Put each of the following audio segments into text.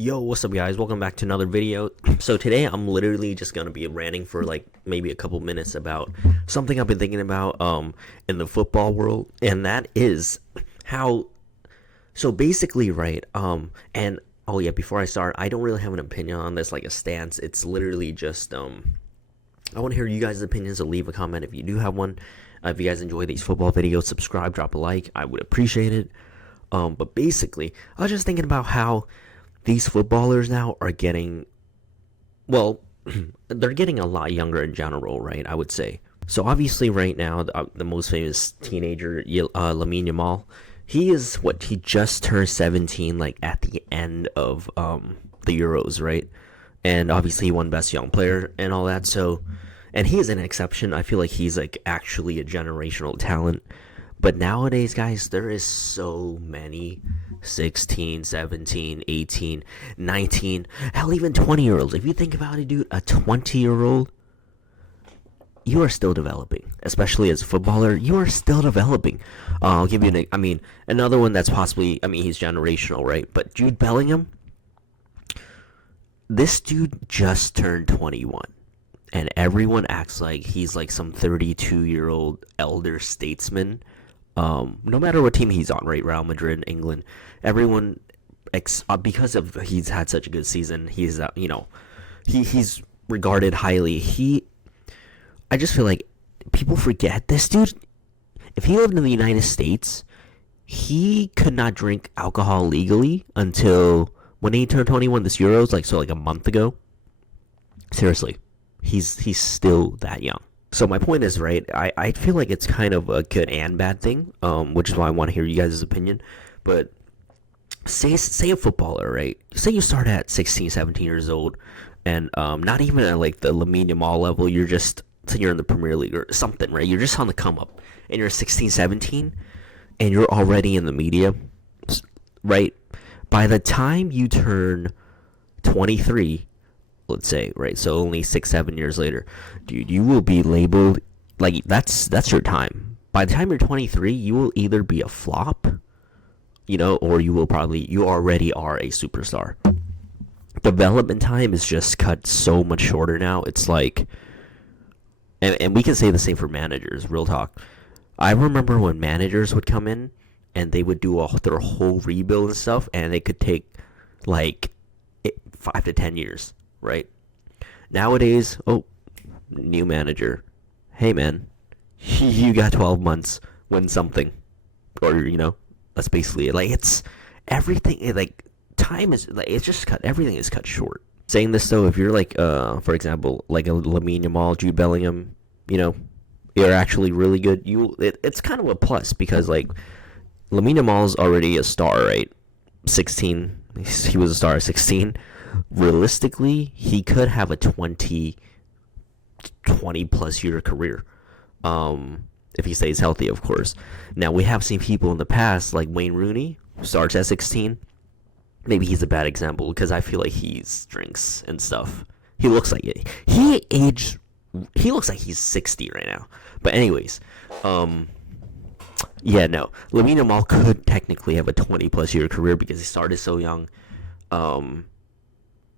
Yo, what's up, guys? Welcome back to another video. So today I'm literally just gonna be ranting for like maybe a couple minutes about something I've been thinking about in the football world, and that is how. So basically, right, and oh yeah, before I start, I don't really have an opinion on this, like a stance. It's literally just I want to hear you guys' opinions. So leave a comment if you do have one. If you guys enjoy these football videos, subscribe, drop a like. I would appreciate it. But basically, I was just thinking about how these footballers now are getting, well, they're getting a lot younger in general, right? I would say. So obviously, right now, the most famous teenager, Lamine Yamal, he just turned 17, like at the end of the Euros, right? And obviously, he won Best Young Player and all that. So, and he is an exception. I feel like he's like actually a generational talent. But nowadays, guys, there is so many 16, 17, 18, 19, hell, even 20-year-olds. If you think about it, dude, a 20-year-old, you are still developing. Especially as a footballer, you are still developing. I'll give you another one that's possibly, he's generational, right? But Jude Bellingham, this dude just turned 21. And everyone acts like he's like some 32-year-old elder statesman. No matter what team he's on, right? Real Madrid, England, everyone, because of he's had such a good season, he's regarded highly. I just feel like people forget this dude. If he lived in the United States, he could not drink alcohol legally until when he turned 21 this Euros, like a month ago. Seriously, he's still that young. So my point is, right, I feel like it's kind of a good and bad thing, which is why I want to hear you guys' opinion. But say a footballer, right? Say you start at 16, 17 years old, and not even at like the Lamine Yamal level, say you're in the Premier League or something, right? You're just on the come up, and you're 16, 17, and you're already in the media, right? By the time you turn 23, let's say, right? So only 6, 7 years later, dude, you will be labeled like that's your time. By the time you're 23, you will either be a flop, or you already are a superstar. Development time is just cut so much shorter now. It's like, and we can say the same for managers. Real talk. I remember when managers would come in and they would do their whole rebuild and stuff, and they could take like 5 to 10 years. Right? Nowadays, new manager. Hey, man, you got 12 months, win something. Or, that's basically it. Like, it's everything, like, time is, like, it's just everything is cut short. Saying this, though, if you're, like, for example, like a Lamine Yamal, Jude Bellingham, you're actually really good, it's kind of a plus because, like, Lamine Yamal's already a star, right? 16, he was a star at 16. Realistically, he could have a 20 plus year career, if he stays healthy, of course. Now, we have seen people in the past like Wayne Rooney, who starts at 16. Maybe he's a bad example because I feel like he drinks and stuff. He looks like it. He looks like he's 60 right now. But anyways, yeah, no, Lamine Yamal could technically have a 20 plus year career because he started so young.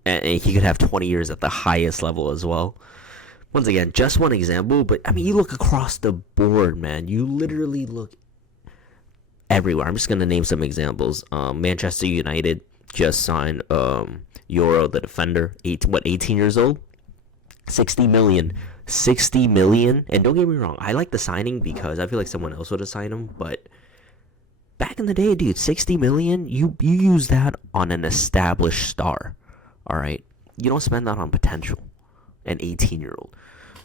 And he could have 20 years at the highest level as well. Once again, just one example, but you look across the board, man. You literally look everywhere. I'm just gonna name some examples. Manchester United just signed Euro, the defender, 18 years old, 60 million. 60 million. And don't get me wrong, I like the signing because I feel like someone else would have signed him, but back in the day, dude, 60 million, you use that on an established star. All right, you don't spend that on potential, an 18-year-old.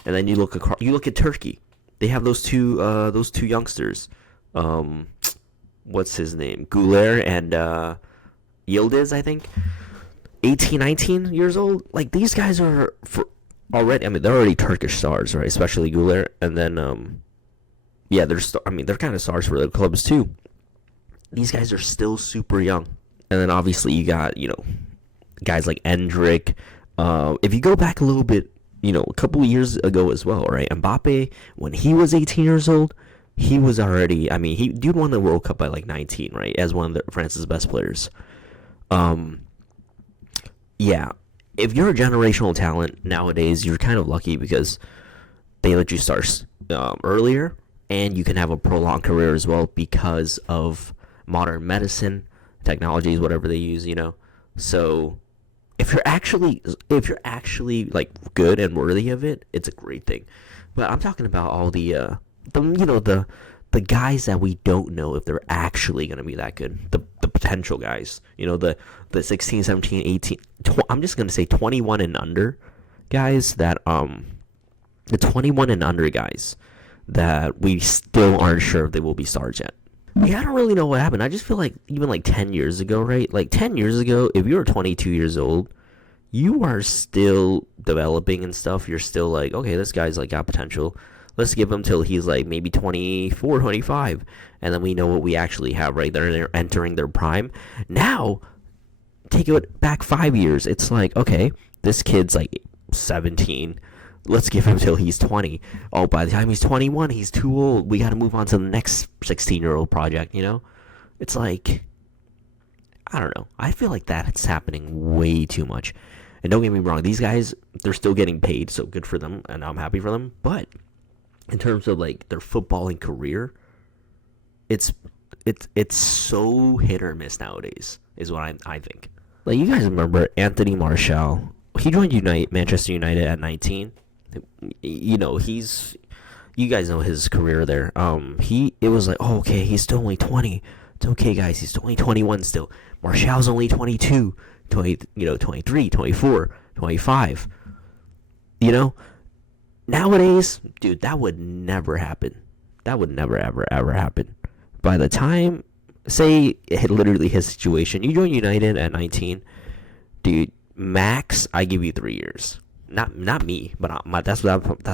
And then you look at Turkey. They have those two youngsters. What's his name? Güler and Yildiz, I think. 18, 19 years old. Like, these guys are already. They're already Turkish stars, right? Especially Güler. And then they're kind of stars for their clubs too. These guys are still super young. And then obviously you got guys like Endrick. If you go back a little bit, a couple of years ago as well, right? Mbappe, when he was 18 years old, he was already, dude won the World Cup by like 19, right? As one of France's best players. yeah, if you're a generational talent nowadays, you're kind of lucky because they let you start earlier, and you can have a prolonged career as well because of modern medicine, technologies, whatever they use, So if you're actually like good and worthy of it, it's a great thing. But I'm talking about all the guys that we don't know if they're actually going to be that good. The potential guys, the 16, 17, 18, I'm just going to say 21 and under guys that the 21 and under guys that we still aren't sure if they will be stars yet. Yeah, I don't really know what happened. I just feel like even like 10 years ago, right? Like 10 years ago, if you were 22 years old, you are still developing and stuff. You're still like, okay, this guy's like got potential. Let's give him till he's like maybe 24, 25. And then we know what we actually have, right? They're entering their prime. Now, take it back 5 years. It's like, okay, this kid's like 17. Let's give him till he's 20. Oh, by the time he's 21, he's too old. We got to move on to the next 16-year-old project, It's like, I don't know. I feel like that's happening way too much. And don't get me wrong, these guys, they're still getting paid, so good for them, and I'm happy for them. But in terms of like their footballing career, it's so hit or miss nowadays, is what I think. Like, you guys remember Anthony Martial? He joined Manchester United at 19. You guys know his career there. It was like, oh, okay, he's still only 20. It's okay, guys, he's only 21 still. Martial's only 22, 23, 24, 25. Nowadays, dude, that would never happen. That would never, ever, ever happen. By the time, say, literally his situation, you join United at 19, dude, max, I give you 3 years. Not me, but that's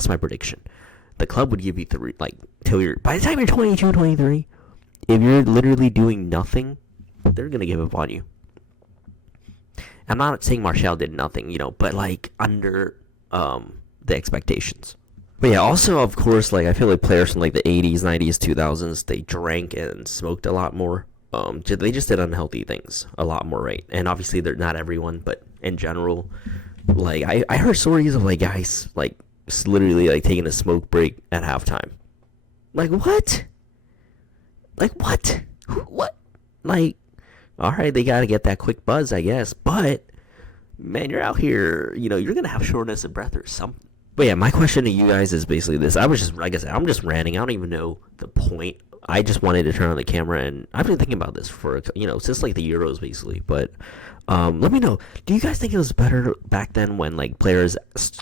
my prediction. The club would give you till you're, by the time you're 22, 23, if you're literally doing nothing, they're gonna give up on you. I'm not saying Martial did nothing, but like under the expectations. But yeah, also of course, like I feel like players from like the 80s, 90s, 2000s, they drank and smoked a lot more. They just did unhealthy things a lot more, right? And obviously they're not everyone, but in general, like I heard stories of like guys like literally like taking a smoke break at halftime. Like what? Like what? What? Like, all right, they gotta get that quick buzz, I guess. But man, you're out here, you're gonna have shortness of breath or something. But yeah, my question to you guys is basically this. I was just, like I said, I'm just ranting. I don't even know the point. I just wanted to turn on the camera, and I've been thinking about this for, since like the Euros basically. But let me know. Do you guys think it was better back then when like players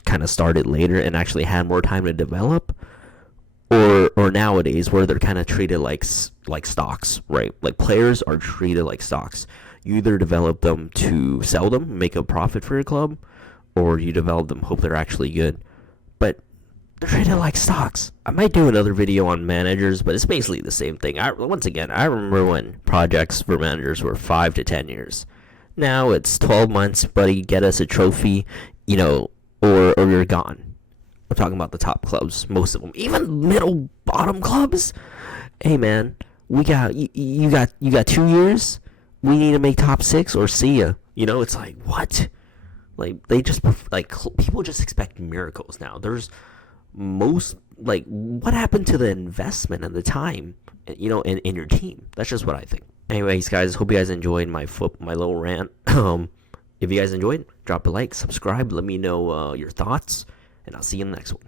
kind of started later and actually had more time to develop, or nowadays where they're kind of treated like stocks, right? Like players are treated like stocks. You either develop them to sell them, make a profit for your club, or you develop them, hope they're actually good. But they're treated like stocks. I might do another video on managers, but it's basically the same thing. Once again, I remember when projects for managers were 5 to 10 years. Now it's 12 months, buddy, get us a trophy, or you're gone. I'm talking about the top clubs, most of them. Even middle bottom clubs. Hey man, you got 2 years? We need to make top 6 or see ya. It's like, what? Like, they just, like, people just expect miracles now. There's what happened to the investment and the time, in your team? That's just what I think. Anyways, guys, hope you guys enjoyed my little rant. If you guys enjoyed, drop a like, subscribe, let me know your thoughts, and I'll see you in the next one.